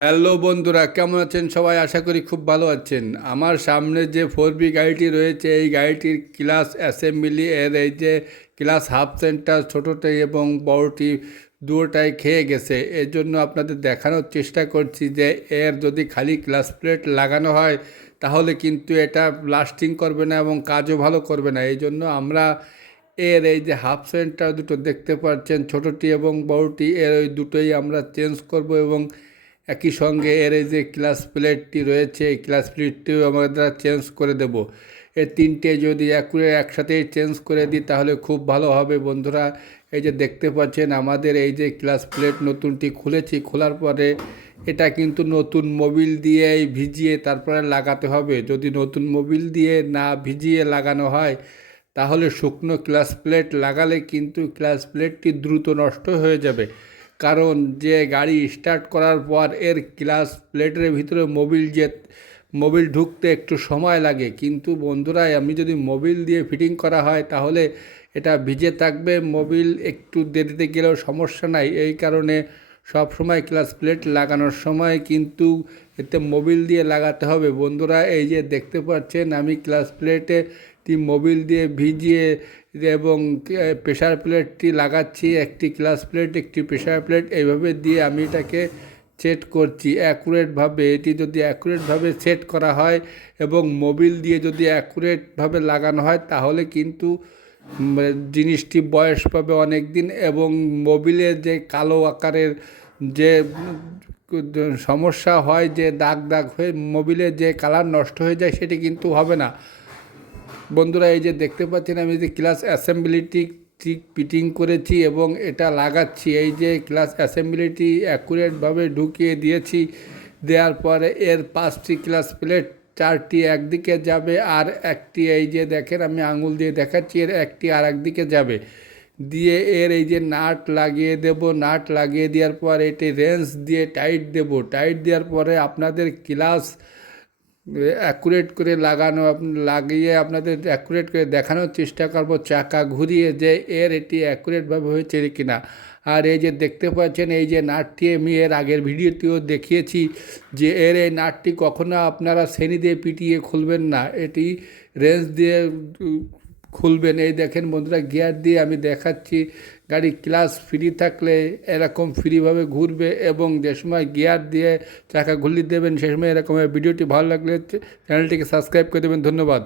Hello বন্ধুরা, কেমন আছেন সবাই? আশা করি খুব ভালো আছেন। আমার সামনে যে 4B গাড়িটি রয়েছে, এই গাড়িটির ক্লাস অ্যাসেম্বলি এর এই যে ক্লাস হাফ সেন্টার ছোটোটি এবং বড়টি দুটোটাই খেয়ে গেছে। এর জন্য আপনাদের দেখানোর চেষ্টা করছি যে এর যদি খালি ক্লাস প্লেট লাগানো হয় তাহলে কিন্তু এটা লাস্টিং করবে না এবং কাজও ভালো করবে না। এই জন্য আমরা এর এই যে হাফ সেন্টার দুটো দেখতে পাচ্ছেন, ছোটোটি এবং বড়টি, এর ওই দুটোই আমরা চেঞ্জ করব এবং একই সঙ্গে এর এই যে ক্লাস প্লেটটি রয়েছে, এই ক্লাস প্লেটটিও আমরা চেঞ্জ করে দেব। এই তিনটে যদি একসাথেই চেঞ্জ করে দিই তাহলে খুব ভালো হবে বন্ধুরা। এই যে দেখতে পাচ্ছেন আমাদের এই যে ক্লাস প্লেট নতুনটি খুলেছি, খোলার পরে এটা কিন্তু নতুন মোবিল দিয়ে ভিজিয়ে তারপরে লাগাতে হবে। যদি নতুন মোবিল দিয়ে না ভিজিয়ে লাগানো হয় তাহলে শুকনো ক্লাস প্লেট লাগালে কিন্তু ক্লাস প্লেটটি দ্রুত নষ্ট হয়ে যাবে। কারণ যে গাড়ি স্টার্ট করার পর এর ক্লাস প্লেটের ভিতরে মোবিল ঢুকতে একটু সময় লাগে, কিন্তু বন্ধুরা আমি যদি মোবিল দিয়ে ফিটিং করা হয় তাহলে এটা ভিজে থাকবে, মোবিল একটু দেরিতে গেলেও সমস্যা নাই। এই কারণে সব সময় ক্লাস প্লেট লাগানোর সময় কিন্তু এতে মোবিল দিয়ে লাগাতে হবে বন্ধুরা। এই যে দেখতে পাচ্ছেন আমি ক্লাস প্লেটে মোবিল দিয়ে ভিজিয়ে এবং প্রেশার প্লেটটি লাগাচ্ছি, একটি ক্লাস প্লেট একটি প্রেশার প্লেট এইভাবে দিয়ে আমি এটাকে সেট করছি অ্যাকুরেটভাবে। এটি যদি অ্যাকুরেটভাবে সেট করা হয় এবং মোবিল দিয়ে যদি অ্যাকুরেটভাবে লাগানো হয় তাহলে কিন্তু জিনিসটি বয়স পাবে অনেক দিন এবং মোবিলের যে কালো আকারের যে সমস্যা হয়, যে দাগ দাগ হয়ে মোবিলের যে কালার নষ্ট হয়ে যায়, সেটি কিন্তু হবে না বন্ধুরা। এই যে দেখতে পাচ্ছেন আমি যে ক্লাস অ্যাসেম্বলিটি ঠিক ফিটিং করেছি এবং এটা লাগাচ্ছি। এই যে ক্লাস অ্যাসেম্বলিটি অ্যাকুরেটভাবে ঢুকিয়ে দিয়েছি, দেওয়ার পরে এর 5টি ক্লাস প্লেট, 4টি একদিকে যাবে আর একটি এই যে দেখেন আমি আঙুল দিয়ে দেখাচ্ছি, এর একটি আর একদিকে যাবে। দিয়ে এর এই যে নাট লাগিয়ে দেব, নাট লাগিয়ে দেওয়ার পর এটি রেঞ্চ দিয়ে টাইট দেব। টাইট দেওয়ার পরে আপনাদের ক্লাস অ্যাকুরেট করে লাগিয়ে আপনাদের অ্যাকুরেট করে দেখানোর চেষ্টা করব চাকা ঘুরিয়ে যে এটি অ্যাকুরেটভাবে হয়েছে কি না। আর এই যে দেখতে পাচ্ছেন এই যে নাটটি আমি এর আগের ভিডিওতেও দেখিয়েছি যে এই নাটটি কখনো আপনারা ছেনি দিয়ে পিটিয়ে খুলবেন না, এটি রেঞ্চ দিয়ে খুলবেন। এই দেখেন বন্ধুরা, গিয়ার দিয়ে আমি দেখাচ্ছি, গাড়ি ক্লাস ফ্রি থাকলে এরকম ফ্রিভাবে ঘুরবে এবং যে সময় গিয়ার দিয়ে চাকা ঘুরিয়ে দেবেন সে সময় এরকম। ভিডিওটি ভালো লাগলে চ্যানেলটিকে সাবস্ক্রাইব করে দেবেন। ধন্যবাদ।